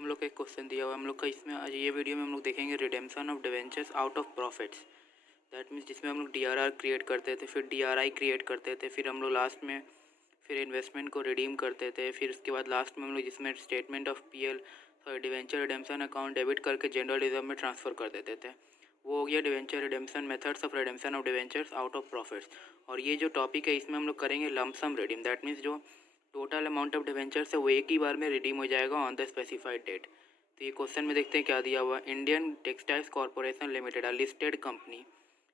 हम लोग का एक क्वेश्चन दिया हुआ है हम लोग का इसमें। आज ये वीडियो में हम लोग देखेंगे redemption of debentures out of profits. That means जिसमें हम लोग DRR क्रिएट करते थे, फिर DRI क्रिएट करते थे, फिर हम लोग लास्ट में फिर इन्वेस्टमेंट को रिडीम करते थे, फिर उसके बाद लास्ट में हम लोग जिसमें statement of PL debenture redemption account debit करके जनरल रिजर्व में ट्रांसफ़र कर देते थे। वो हो गया debenture redemption, methods of redemption of debentures out of profits. और ये जो टॉपिक है इसमें हम लोग करेंगे lump sum redeem. That means जो टोटल अमाउंट ऑफ डिवेंचर्स है वो एक ही बार में रिडीम हो जाएगा ऑन द स्पेसिफाइड डेट। तो ये क्वेश्चन में देखते हैं क्या दिया हुआ। इंडियन टेक्सटाइल्स कॉर्पोरेशन लिमिटेड अ लिस्टेड कंपनी।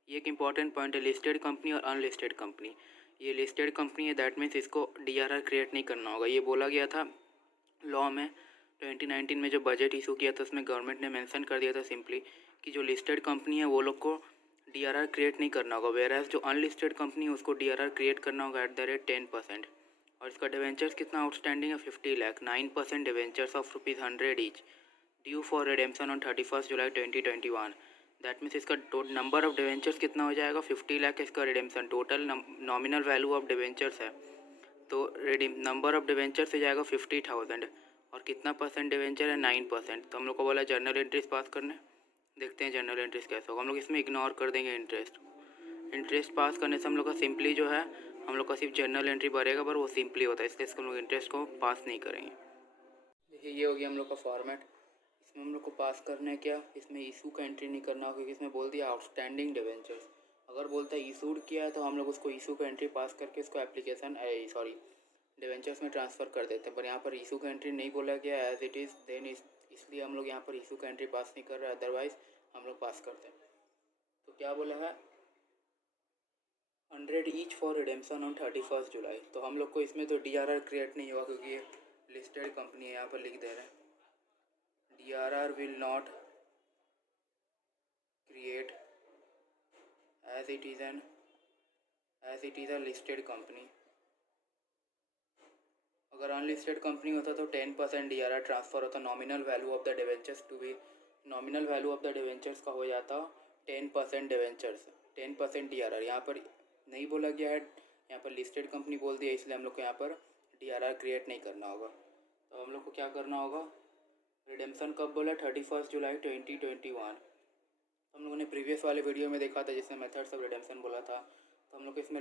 ये एक इंपॉर्टेंट पॉइंट है, लिस्टेड कंपनी और अनलिस्टेड कंपनी। ये लिस्टेड कंपनी है, दैट मीन्स इसको DRR क्रिएट नहीं करना होगा। ये बोला गया था लॉ में 2019 में जो बजट इशू किया था उसमें गवर्नमेंट ने मेंशन कर दिया था सिंपली कि जो लिस्टेड कंपनी है वो लोग को DRR क्रिएट नहीं करना होगा, वेराज जो अनलिस्टेड कंपनी है उसको DRR क्रिएट करना होगा एट द रेट 10%। और इसका डिवेंचर्स कितना आउटस्टैंडिंग है 50 lakh, 9% debentures of ₹100 each, due for redemption on 31 July 2021। That means इसका नंबर ऑफ डिवेंचर्स कितना हो जाएगा 50 लाख। इसका redemption total nominal value of debentures है, तो नंबर ऑफ डिवेंचर्स से जाएगा 50,000 और कितना परसेंट डिवेंचर है 9%। तो हम लोग को बोला जर्नल एंट्रीज पास करने। देखते हैं जर्नल एंट्रीज कैसे होगा। हम लोग इसमें इग्नोर कर देंगे इंटरेस्ट पास करने से हम लोग का सिंपली जो है हम लोग का सिर्फ जर्नल एंट्री भरेगा, पर वो सिंपली होता है, इसलिए इसको हम लोग इंटरेस्ट को पास नहीं करेंगे। देखिए ये हो गया हम लोग का फॉर्मेट। इसमें हम लोग को पास करना है क्या, इसमें इशू का एंट्री नहीं करना होगा क्योंकि इसमें बोल दिया आउटस्टैंडिंग डिवेंचर्स। अगर बोलता है इशूड किया है तो हम लोग उसको इशू का एंट्री पास करके इसको एप्लीकेशन डिवेंचर्स में ट्रांसफ़र कर देते हैं। पर यहाँ पर इशू का एंट्री नहीं बोला गया एज इट इज़, देन इसलिए हम लोग यहाँ पर इशू का एंट्री पास नहीं कर रहे, अदरवाइज़ हम लोग पास करते हैं। तो क्या बोला है 100 ईच फॉर रिडेम्पशन ऑन 31 जुलाई। तो हम लोग को इसमें तो DRR क्रिएट नहीं होगा क्योंकि ये लिस्टेड कंपनी है, यहाँ पर लिख दे रहे हैं DRR will not create as it is a listed company. अगर अनलिस्टेड कंपनी होता तो 10% DRR ट्रांसफ़र होता, nominal value of the debentures to be, nominal value of the debentures का हो जाता 10% डिवेंचर्स, 10% DRR। यहाँ पर नहीं बोला गया है, यहाँ पर लिस्टेड कंपनी बोल दिया, इसलिए हम लोग को यहाँ पर DRR क्रिएट नहीं करना होगा। तो हम लोग को क्या करना होगा, रिडेम्पशन कब बोला 31 जुलाई 2021। हम लोगों ने प्रीवियस वाले वीडियो में देखा था जिसमें मेथड्स ऑफ रिडेम्पशन बोला था। तो हम लोग को इसमें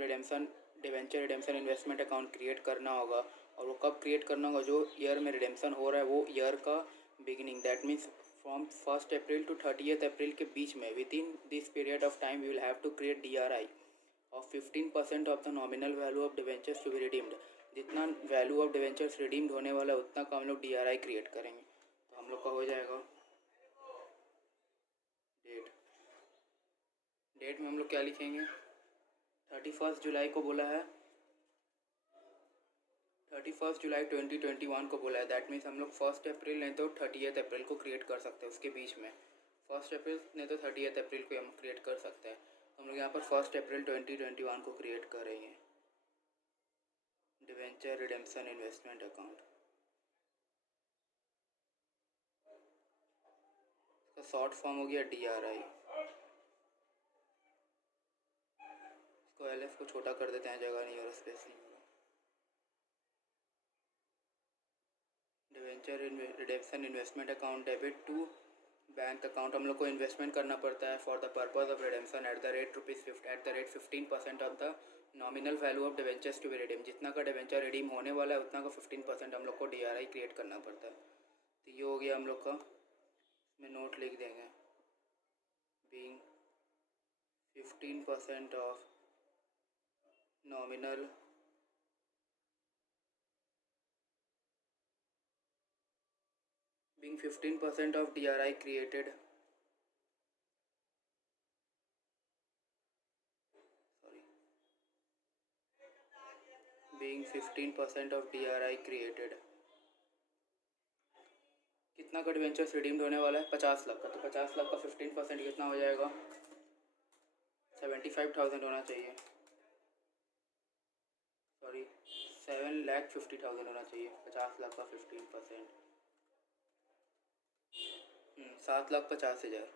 debenture redemption investment account create करना होगा। और वो कब क्रिएट करना होगा, जो ईयर में रिडेम्पशन हो रहा है वो ईयर का beginning, that means from 1 April to 30 April के बीच में, within this period of time we will have to create DRI of 15% of the nominal value of debentures to be redeemed. जितना value of debentures redeemed होने वाला है उतना का हम लोग DRI क्रिएट करेंगे। तो हम लोग का हो जाएगा डेट में हम लोग क्या लिखेंगे, 31 जुलाई को बोला है, 31 जुलाई 2021 को बोला है। दैट मीन्स हम लोग 1 अप्रैल नहीं तो 30 अप्रैल को क्रिएट कर सकते हैं, उसके बीच में 1 अप्रैल नहीं तो 30 अप्रैल को हम क्रिएट कर सकते हैं। तो हम लोग यहाँ पर 1 अप्रैल 2021 को क्रिएट करेंगे डिवेंचर रिडेम्पशन इन्वेस्टमेंट अकाउंट। इसका शॉर्ट फॉर्म हो गया DRI। इसको LF को छोटा कर देते हैं, जगह नहीं और स्पेस नहीं होगा। Debenture redemption investment account debit to bank account. हम लोग को इन्वेस्टमेंट करना पड़ता है for the purpose of redemption at the rate 15% of the nominal value of debentures to be redeem. जितना का डिवेंचर रिडीम होने वाला है उतना का 15% हम लोग को DRI क्रिएट करना पड़ता है। तो ये हो गया हम लोग का, इसमें नोट लिख देंगे being 15% of nominal being 15% of DRI created, being 15% of DRI created। कितना का डिवेंचर्स रिडीम्ड होने वाला है 50 लाख का, तो 50 लाख का 15% कितना हो जाएगा 75,000 होना चाहिए, 7,50,000 होना चाहिए। 50 लाख का 15% 7,50,000।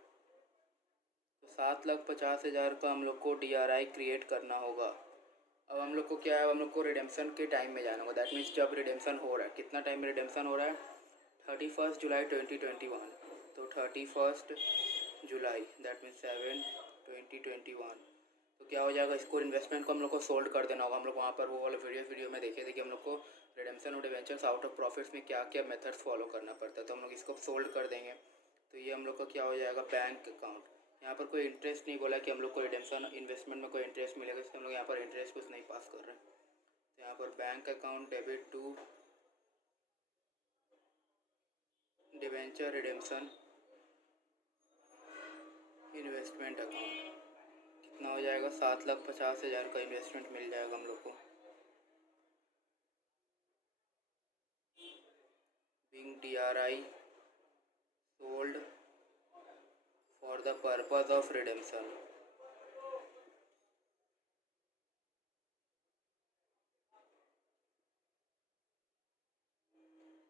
तो 7,50,000 का हम लोग को DRI क्रिएट करना होगा। अब हम लोग को क्या है, हम लोग को रिडेम्पशन के टाइम में जाना होगा। दैट मीन्स जब रिडेम्पशन हो रहा है, कितना टाइम में रिडेम्पशन हो रहा है 31 जुलाई 2021, तो 31 जुलाई दैट मीन्स 7/2021। तो क्या हो जाएगा, इसको इन्वेस्टमेंट को हम लोग को सोल्ड कर देना होगा। हम लोग वहाँ पर वो वाला वीडियो में देखे थे कि हम लोग को रिडेम्पशन और डिवेंचर्स आउट ऑफ प्रॉफिट्स में क्या क्या मेथड्स फॉलो करना पड़ता है। तो हम लोग इसको सोल्ड कर देंगे। तो ये हम लोग का क्या हो जाएगा, बैंक अकाउंट। यहाँ पर कोई इंटरेस्ट नहीं बोला कि हम लोग को रिडेम्पशन इन्वेस्टमेंट में कोई इंटरेस्ट मिलेगा, इसलिए हम लोग यहाँ पर इंटरेस्ट कुछ नहीं पास कर रहे हैं। तो यहाँ पर bank account debit to debenture redemption investment account कितना हो जाएगा, 7,50,000 का इन्वेस्टमेंट मिल जाएगा हम लोग को। Being DRI sold for the purpose of redemption.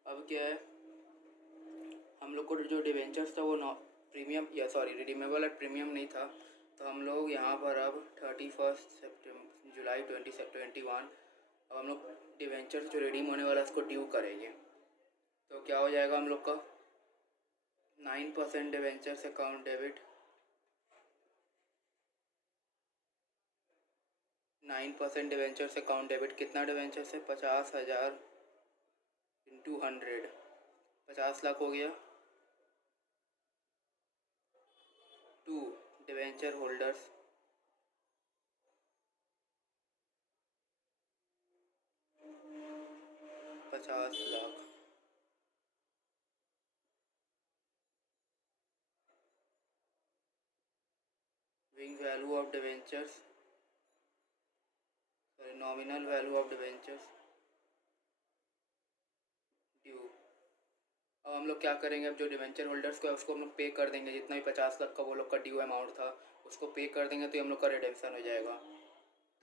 अब क्या है, हम लोग को जो डिवेंचर्स था वो प्रीमियम या सॉरी रिडीमेबल एट प्रीमियम नहीं था। तो हम लोग यहाँ पर अब 31 जुलाई 2021 अब हम लोग डिवेंचर्स जो रिडीम होने वाला है उसको ड्यू करेंगे। तो क्या हो जाएगा हम लोग का 9% debentures account debit, 9% debentures account debit. कितना डिवेंचर्स है, 50,000 इंटू 100, 50 लाख हो गया। To debenture holders, ₹50,00,000। Being value of debentures, sorry nominal value of debentures due. अब हम लोग क्या करेंगे, अब जो डिवेंचर होल्डर्स को है उसको हम लोग पे कर देंगे, जितना भी 50 लाख का वो लोग का ड्यू अमाउंट था उसको पे कर देंगे। तो हम लोग का रिडेम्पशन हो जाएगा।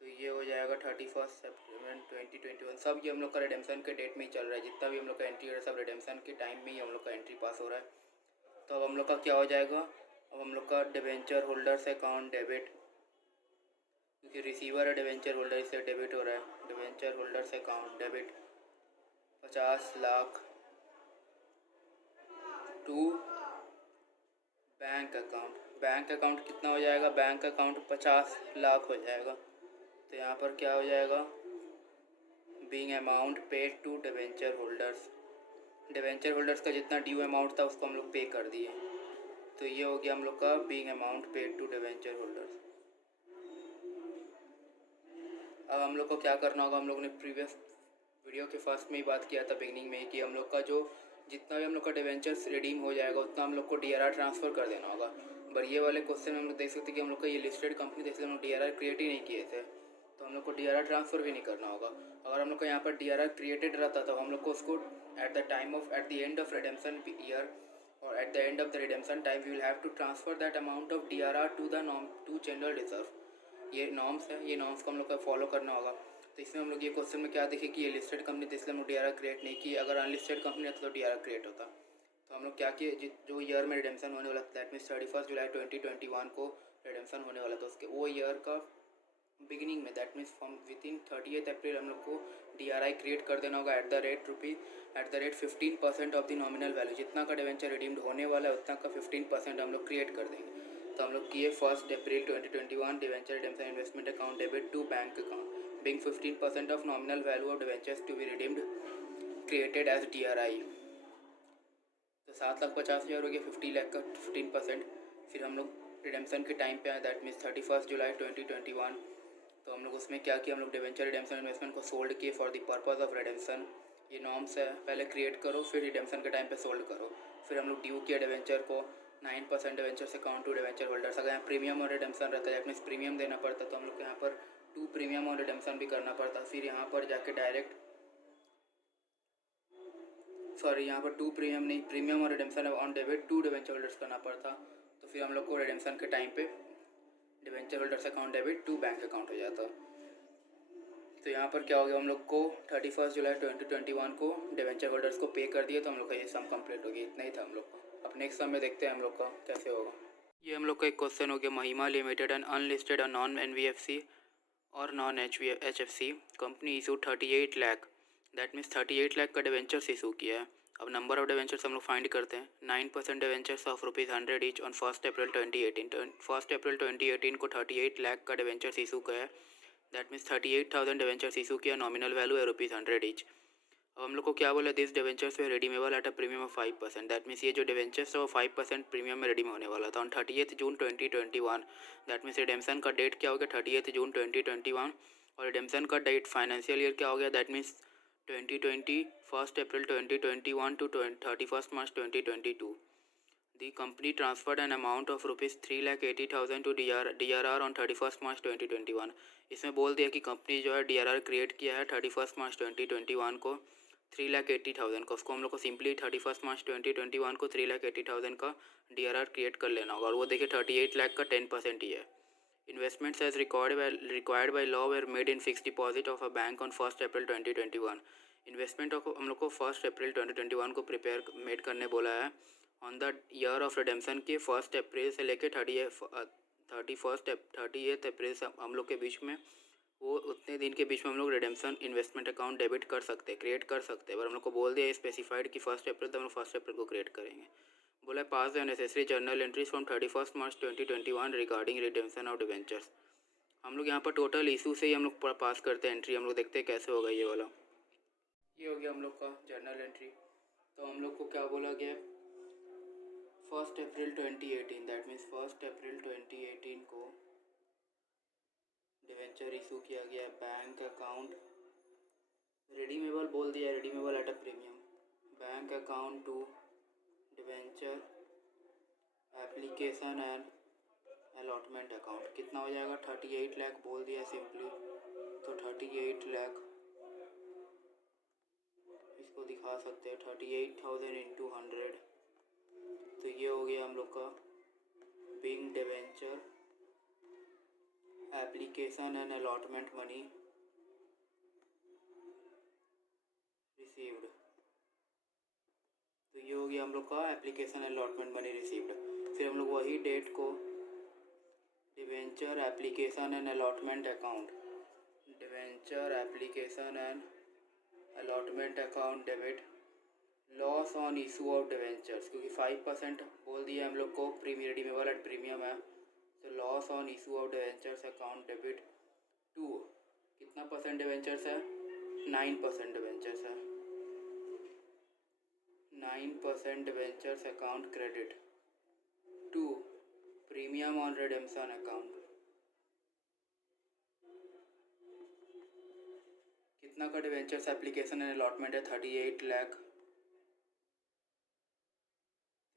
तो ये हो जाएगा 31 सितंबर 2021। सब ये हम लोग का रिडेम्पशन के डेट में ही चल रहा है। जितना भी हम लोग का एंट्री है सब रिडेम्पशन के टाइम में ही हम लोग का एंट्री पास हो रहा है। तो अब हम लोग का क्या हो जाएगा, अब हम लोग का डिवेंचर होल्डर्स अकाउंट डेबिट, क्योंकि रिसीवर है डिवेंचर होल्डर इससे डेबिट हो रहा है। Debenture holders account debit 50 lakh to bank account. Bank account कितना हो जाएगा, बैंक अकाउंट 50 लाख हो जाएगा। तो यहाँ पर क्या हो जाएगा, being amount paid to debenture holders, debenture holders का जितना ड्यू अमाउंट था उसको हम लोग पे कर दिए। तो ये हो गया हम लोग का being amount paid to debenture holders. अब हम लोग को क्या करना होगा, हम लोग ने प्रीवियस वीडियो के फर्स्ट में ही बात किया था बिगनिंग में ही कि हम लोग का जो जितना भी हम लोग का डिवेंचर्स रिडीम हो जाएगा उतना हम लोग को DRR ट्रांसफ़र कर देना होगा। पर ये वाले क्वेश्चन में हम लोग देख सकते हैं कि हम लोग का ये लिस्टेड कंपनी थे, इसलिए हम लोग DRR क्रिएट ही नहीं किए थे। तो हम लोग को DRR ट्रांसफ़र भी नहीं करना होगा। अगर हम लोग का यहाँ पर DRR क्रिएटेड रहता तो हम लोग को उसको at the end of redemption year और at the end of the redemption time we will have to transfer that amount of DRR to general reserve. ये नॉर्म्स है, ये नॉर्म्स को हम लोग का फॉलो करना होगा। तो इसमें हम लोग ये क्वेश्चन में क्या देखें कि ये लिस्टेड कंपनी थी इसलिए हम लोग DRR क्रिएट नहीं की। अगर अनलिस्टेड कंपनी रहता तो DRR क्रिएट होता। तो हम लोग क्या किए, जो ईयर में रिडेम्पशन होने वाला था दैट मीन्स 31 जुलाई 2021 को रिडेम्पशन होने वाला था, उसके वो ईयर का बिगिनिंग में दैट मीन्स फ्रॉम विदिन 30 अप्रैल हम लोग को DRI क्रिएट कर देना होगा eight the rate 15% of the nominal value. जितना का डिवेंचर रिडीम्ड होने वाला है उतना का 15% हम लोग क्रिएट कर देंगे। तो हम लोग किए 1 April 2021 debenture redemption investment account debit to bank account being 15% of nominal value of debentures to be redeemed created as DRI। तो 7,50,000 हो गया, 50 लाख का 15%। फिर हम लोग रिडेम्पशन के टाइम पे आए दैट मीन्स 31 जुलाई 2021। तो हम लोग उसमें क्या किया, हम लोग डिवेंचर रिडेम्पशन इन्वेस्टमेंट को सोल्ड किए for the purpose of redemption. ये नॉर्म्स है, पहले क्रिएट करो फिर रिडेम्पशन के टाइम पे सोल्ड करो। फिर हम लोग ड्यू किया डिवेंचर को 9% debentures account to debenture holders. अगर यहाँ प्रीमियम और रिडेम्पशन रहता है दैट मीन्स प्रीमियम देना पड़ता, तो हम लोग को यहाँ पर 2 प्रीमियम और रिडेम्पशन भी करना पड़ता। फिर यहाँ पर जाके डायरेक्ट यहाँ पर 2 प्रीमियम नहीं, प्रीमियम और redemption on debit 2 debenture holders करना पड़ता। तो फिर हम लोग को रिडेम्पशन के टाइम पे debenture holders account debit 2 bank account हो जाता। तो यहाँ पर क्या हो गया, हम लोग को 31 जुलाई 2021 को डिवेंचर होल्डर्स को पे कर दिया। तो हम लोग का ये सम कंप्लीट हो गया, इतना ही था हम लोग का। अब नेक्स्ट सम में देखते हैं हम लोग का कैसे होगा। ये हम लोग का एक क्वेश्चन हो गया, महिमा लिमिटेड एंड अनलिस्टेड और नॉन NBFC और non HFC company issue 38 lakh that means 38 lakh का डिवेंचर्स इशू किया है। अब नंबर ऑफ डिवेंचर्स हम लोग फाइंड करते हैं। 9% डिवेंचर्स ऑफ ₹100 ईच ऑन 1 अप्रैल 2018। 1 अप्रैल 2018 को 38 लाख का डिवेंचर्स इशू किया है। दैट मीन्स 38,000 डिवेंचर्स इशू किया। नॉमिनल वैल्यू है ₹100 ईच। अब हम लोग को क्या बोला, this debentures way redeemable at a premium of 5%। That means ये जो डिवेंचर्स है वो 5% प्रीमियम में रिडीम होने वाला था on 30 June 2021। That means redemption का डेट क्या हो गया, 30 जून 2021। और रिडेम्पशन का डेट फाइनेंशियल ईयर क्या हो गया, that means 2020 1 April 2021 to 31 March 2022। The company transferred an amount of ₹3,80,000 to DRR on 31 March 2021। इसमें बोल दिया कि कंपनी जो है DRR क्रिएट किया है 31 मार्च 2021 को 3,80,000 का। उसको हम लोग को सिंपली 31 मार्च 2021 को 3,80,000 का DRR क्रिएट कर लेना होगा। और वो देखिए 38 लाख का 10% ही है। Investments as required by law were made in fixed deposit of a bank on 1 April 2021। Investment हम लोग को 1 अप्रैल 2021 को प्रिपेयर मेड करने बोला है on the year of redemption के 1 अप्रैल से लेके 38 अप्रैल से हम लोग के बीच में, वो उतने दिन के बीच में हम लोग रिडेम्पशन इन्वेस्टमेंट अकाउंट डेबिट कर सकते हैं, क्रिएट कर सकते हैं। पर हम लोग को बोल दिया स्पेसिफाइड कि 1 अप्रैल तो हम लोग 1 अप्रैल को क्रिएट करेंगे। बोला pass the necessary journal entries from 31 March 2021 regarding redemption of debentures. हम लोग यहाँ पर टोटल इशू से ही हम लोग पास करते हैं एंट्री। हम लोग देखते हैं कैसे होगा ये वाला। ये हो गया हम लोग का जर्नल एंट्री। तो हम लोग को क्या बोला गया, 1 अप्रैल 2018, दैट मीन्स 1 अप्रैल 2018 को डिवेंचर इशू किया गया। बैंक अकाउंट रिडीमेबल बोल दिया, redeemable at a premium. Bank account to debenture application and allotment account कितना हो जाएगा, 38 लाख बोल दिया सिंपली। तो 38 लाख इसको दिखा सकते हैं 38,000 इंटू 100। तो ये हो गया हम लोग का being debenture application and allotment money received. तो ये हो गया हम लोग का एप्लीकेशन अलॉटमेंट मनी रिसीव्ड। फिर हम लोग वही डेट को debenture application and allotment account, debenture application and allotment account debit loss on issue of debentures, क्योंकि 5% बोल दिया हम लोग को प्रीमियम रिडीमेबल एट प्रीमियम है। तो loss on issue of debentures account debit to कितना परसेंट डिवेंचर्स है, 9% डिवेंचर्स है। 9% debentures account credit to premium on redemption account. कितना का डिवेंचर्स एप्लीकेशन एंड अलॉटमेंट है, 38 लाख।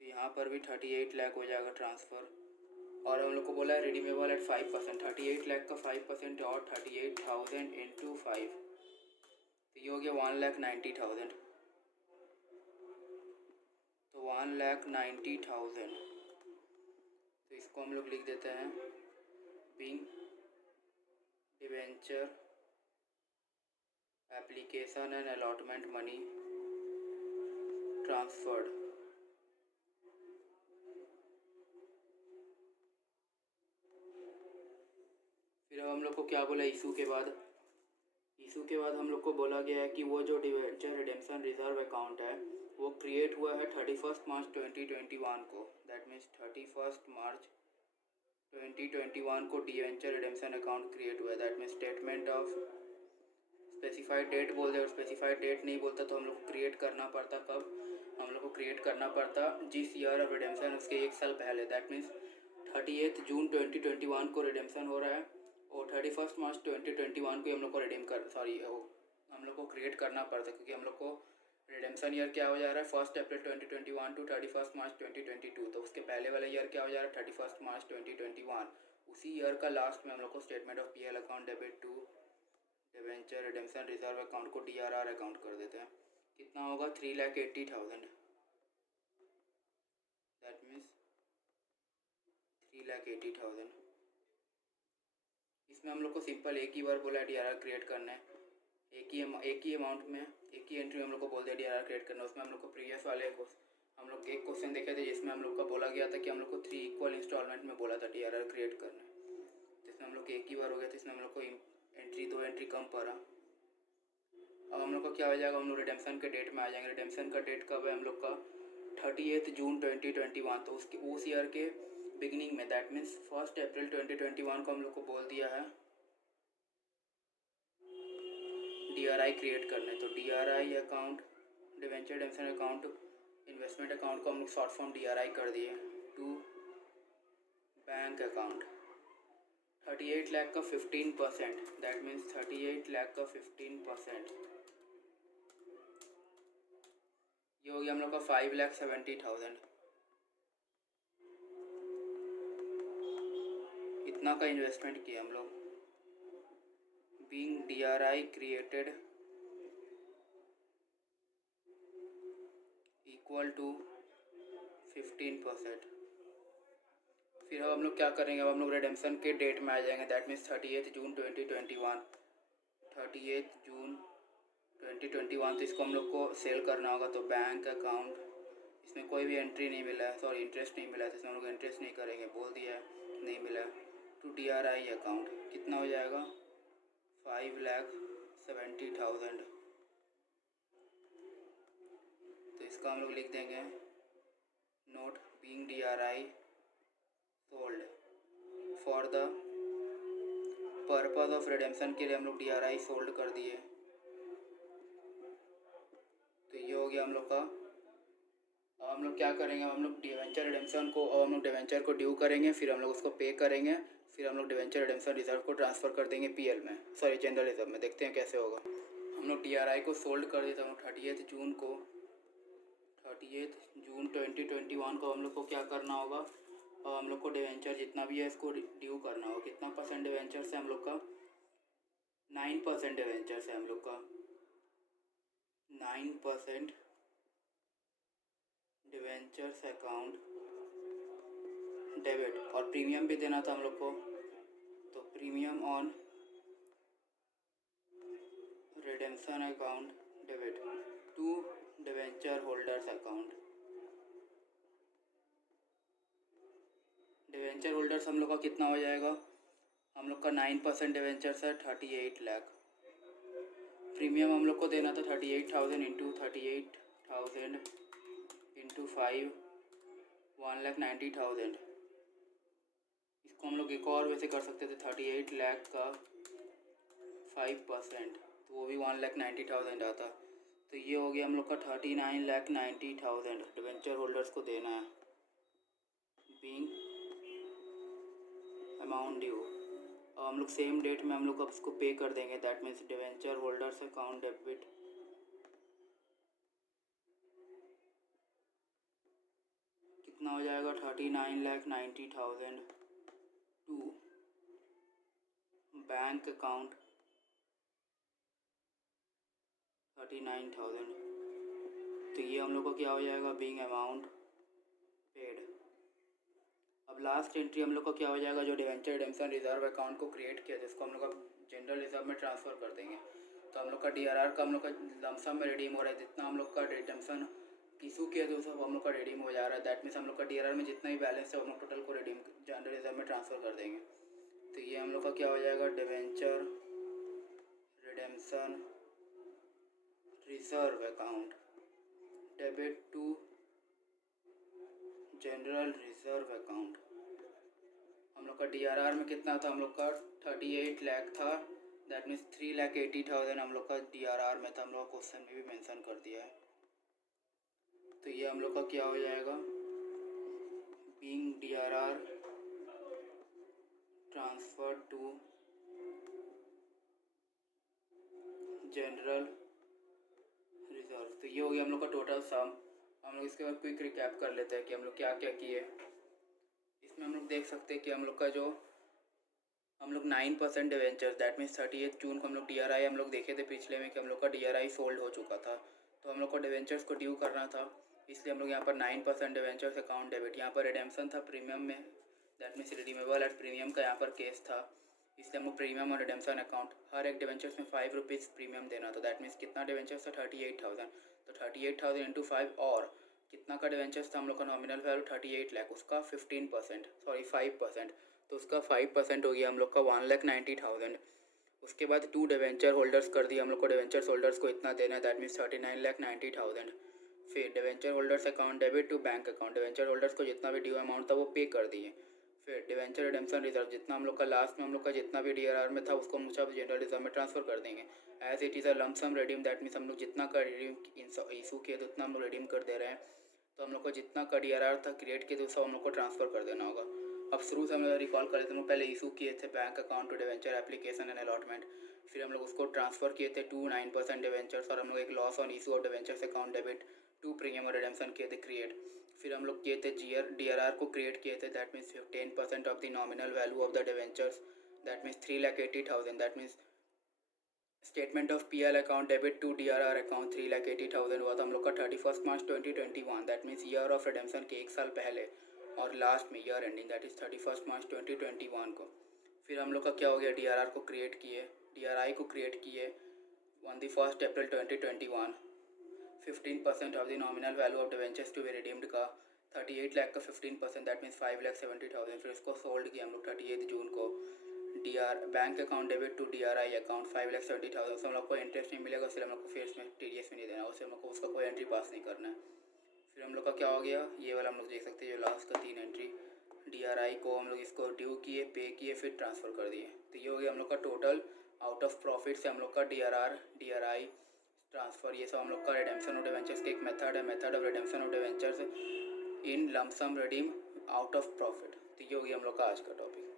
तो यहाँ पर भी 38 लाख हो जाएगा ट्रांसफ़र। और हम लोग को बोला है रिडीमेबल एट 5%। 38 लाख का 5% और 38,000 इंटू 5, तो ये हो गया 1,90,000। तो 1,90,000, तो इसको हम लोग लिख देते हैं being debenture application and allotment money transferred. फिर हम लोग को क्या बोला इशू के बाद, इशू के बाद हम लोग को बोला गया है कि वो जो डिवेंचर रिडेम्पशन रिजर्व अकाउंट है वो क्रिएट हुआ है 31 मार्च 2021 को। दैट मीन्स 31 मार्च 2021 को डिवेंचर रिडेम्पशन अकाउंट क्रिएट हुआ है। That means statement of specified date बोल दे, और स्पेसिफाइड डेट नहीं बोलता तो हम लोग को क्रिएट करना पड़ता कब, हम लोग को क्रिएट करना पड़ता जिस ईयर ऑफ रिडेम्पशन उसके 1 साल पहले। दैट मीन्स 30 जून 2021 को रिडेम्पशन हो रहा है और 31 मार्च 2021 को हम लोग को हम लोग को क्रिएट करना पड़ता, क्योंकि हम लोग को रिडेम्पशन ईयर क्या हो जा रहा है 1 अप्रैल 2021 टू 31 मार्च 2022। तो उसके पहले वाला ईयर क्या हो जा रहा है 31 मार्च 2021। उसी ईयर का लास्ट में हम लोग को statement of PL account debit to debenture redemption reserve account को डीआरआर अकाउंट कर देते हैं। कितना होगा 3,80,000। That means 3,80,000। इसमें हम लोग को सिंपल एक ही बार बोला डीआरआर क्रिएट करना है, एक ही अमाउंट में एक ही एंट्री हम लोग को बोल दिया डीआरआर क्रिएट करना। उसमें हम लोग को प्रीवियस वाले को हम लोग एक क्वेश्चन देखे थे जिसमें हम लोग का बोला गया था कि हम लोग को 3 इक्वल इंस्टॉलमेंट में बोला था डीआरआर क्रिएट करना है। जिसमें हम लोग को एक ही बार हो गया था, इसमें हम लोग को एंट्री 2 एंट्री कम पड़ा। अब हम लोग का क्या हो जाएगा, हम लोग रिडेम्पशन के डेट में आ जाएंगे। रिडेम्पशन का डेट कब है हम लोग का 30 जून 2021। तो उसके उस ईयर के बिगिनिंग में, दैट मीन्स 1 अप्रैल 2021 को हम लोग को बोल दिया है DRI क्रिएट करने। तो DRI account, debenture redemption account, investment account को हम लोग शॉर्ट फॉर्म DRI कर दिए टू बैंक अकाउंट। 38 लाख का 15%, दैट मीन्स 38 लाख का 15%, ये हो गया हम लोग का 5,70,000। इतना का इन्वेस्टमेंट किया हम लोग। Being DRI created equal to 15%। फिर अब हम लोग क्या करेंगे, अब हम लोग रिडेम्पशन के डेट में आ जाएंगे, दैट मीन्स 30 जून 2021। 30 जून 2021 तो इसको हम लोग को सेल करना होगा। तो बैंक अकाउंट, इसमें कोई भी एंट्री नहीं मिला है, सॉरी इंटरेस्ट नहीं मिला है, तो इसमें हम लोग इंटरेस्ट नहीं करेंगे, बोल दिया है नहीं मिला है। टू DRI अकाउंट कितना हो जाएगा 5,70,000। तो इसका हम लोग लिख देंगे note being DRI sold for the purpose of redemption के लिए हम लोग DRI सोल्ड कर दिए। तो ये हो गया हम लोग का। अब हम लोग क्या करेंगे, हम लोग डिवेंचर रिडेम्पशन को, अब हम लोग डिवेंचर को ड्यू करेंगे, फिर हम लोग उसको पे करेंगे, फिर हम लोग डिवेंचर रिडेम्पशन रिजर्व को ट्रांसफ़र कर देंगे PL में, सॉरी जनरल रिजर्व में। देखते हैं कैसे होगा। हम लोग DRI को सोल्ड कर देते हैं 30 जून को। 30 जून 2021 को हम लोग को क्या करना होगा, और हम लोग को डिवेंचर जितना भी है इसको ड्यू करना होगा। कितना परसेंट डिवेंचर से हम लोग का 9% डिवेंचर से हम लोग का 9% डिवेंचर्स अकाउंट डेबिट, और प्रीमियम भी देना था हम लोग को। तो premium on redemption account debit to debenture holders account. Debenture holders हम लोग का कितना हो जाएगा, हम लोग का 9% डिवेंचर्स है 38 लाख। प्रीमियम हम लोग को देना था 38,000 इंटू 38,000 इंटू 5, 1,90,000। इसको हम लोग एक और वैसे कर सकते थे, 38 लाख का 5%, तो वो भी 1,90,000 आता। तो ये हो गया हम लोग का 39,90,000 डिवेंचर होल्डर्स को देना है बीइंग अमाउंट ड्यू। अब हम लोग सेम डेट में हम लोग अब इसको पे कर देंगे, that means debenture holders account debit कितना हो जाएगा 39,90,000 टू बैंक अकाउंट 39,000। तो ये हम लोग को क्या हो जाएगा बीइंग अमाउंट पेड। अब लास्ट एंट्री हम लोग का क्या हो जाएगा, जो डिवेंचर रिडेम्पशन रिजर्व अकाउंट को क्रिएट किया जिसको हम लोग का जनरल रिजर्व में ट्रांसफ़र कर देंगे। तो हम लोग का DRR का हम लोग का लमसम में रिडीम हो रहा है, जितना हम लोग का रिडेम्पशन इशू किया तो सब हम लोग का रिडीम हो जा रहा है। दैट मीन्स हम लोग का DRR में जितना ही बैलेंस है हम लोग टोटल को रिडीम जनरल रिजर्व में ट्रांसफ़र कर देंगे। तो ये हम लोग का क्या हो जाएगा debenture redemption reserve account debit to general reserve account. हम लोग का DRR में कितना था, हम लोग का 38 लाख था, दैट मीन्स 3,80,000 हम लोग का DRR में था, हम लोग का क्वेश्चन में भी मेंशन कर दिया है। तो ये हम लोग का क्या हो जाएगा being DRR transfer to general reserve. तो ये हो गया हम लोग का टोटल सम। हम लोग इसके बाद क्विक रिकैप कर लेते हैं कि हम लोग क्या क्या किए। इसमें हम लोग देख सकते हैं कि हम लोग का जो हम लोग 9% डिवेंचर्स, दैट मीन्स 30 जून को हम लोग DRI हम लोग देखे थे पिछले में कि हम लोग का DRI सोल्ड हो चुका था। तो हम लोग को डिवेंचर्स को ड्यू करना था, इसलिए हम लोग यहाँ पर 9% डिवेंचर्स अकाउंट डेबिट, यहाँ पर रिडेम्पशन था प्रीमियम में, that means redeemable at premium का यहाँ पर केस था, इसलिए हम लोग प्रीमियम और रिडेम्पशन अकाउंट हर एक डिवेंचर्स में 5 रुपीज़ प्रीमियम देना था। दैट मीन्स कितना डिवेंचर्स था 38,000। तो 38,000 इंटू 5 और कितना का डिवेंचर्स था हम लोग का नॉमिनल वैल्यू 38 लाख, उसका 15% सॉरी 5%, तो उसका 5% हो गया हम लोग का 1,90,000। उसके बाद 2 डिवेंचर होल्डर्स कर दिए हम लोग को, डिवेंचर होल्डर्स को इतना देना है, दैट मीन्स 39,90,000। फिर debenture holders account debit to bank account, debenture holders को जितना भी ड्यू अमाउंट था वो पे कर दिए। फिर डिवेंचर रिडेम्पशन रिजर्व, जितना हम लोग का लास्ट में हम लोग का जितना भी DRR में था उसको हम सब जनरल रिजर्व में ट्रांसफर कर देंगे। As it is a lump sum redeem, that means हम लोग जितना का रिडीम इशू किए तो उतना हम लोग रिडीम कर दे रहे हैं। तो हम लोग को जितना का DRR था क्रिएट किए तो सब हम लोग को ट्रांसफ़र कर देना होगा। अब शुरू से हम लोग रिकॉल कर लेते हैं, हम लोग पहले इशू किए थे bank account to debenture application and allotment, फिर हम लोग उसको ट्रांसफ़र किए थे टू 9% डिवेंचर्स, और हम लोग एक loss on issue of debentures account debit to premium और रिडेम्पशन किए थे क्रिएट। फिर हम लोग किए थे DRR को क्रिएट किए थे, that means 10% of the nominal value of the debentures, that means 3,80,000, that means statement of PL account debit to DRR account 3,80,000 हुआ था हम लोग का 31 March 2021, that means year of redemption के 1 साल पहले, और लास्ट में year ending that is 31 March 2021 को। फिर हम लोग का क्या हो गया, DRR को क्रिएट किए, DRI को क्रिएट किए on the 1st April 2021, 15% of the nominal value of debentures to be redeemed का 38 लाख का 15%, दैट मीन्स 5,70,000। फिर इसको सोल्ड किया हम लोग 38 जून को। Bank account debit to DRI account 5,70,000, उससे हम लोग को इंटरेस्ट नहीं मिलेगा, उससे हम लोग को फिर इसमें TDS भी नहीं देना, उससे हम लोग को उसका कोई एंट्री पास नहीं करना है। फिर हम लोग का क्या हो गया, ये वाला हम लोग देख सकते हैं जो लास्ट का 3 एंट्री, DRI को हम लोग इसको ड्यू किए, पे किए, फिर ट्रांसफ़र कर दिए। तो ये हो गया हम लोग का टोटल आउट ऑफ प्रॉफिट से हम लोग का DRR DRI ट्रांसफ़र, ये सब हम लोग का रिडेम्पशन ऑफ डिवेंचर्स का एक मेथड है, method of redemption of debentures in lump sum redeem out of profit. तो ये हो गया हम लोग का आज का टॉपिक।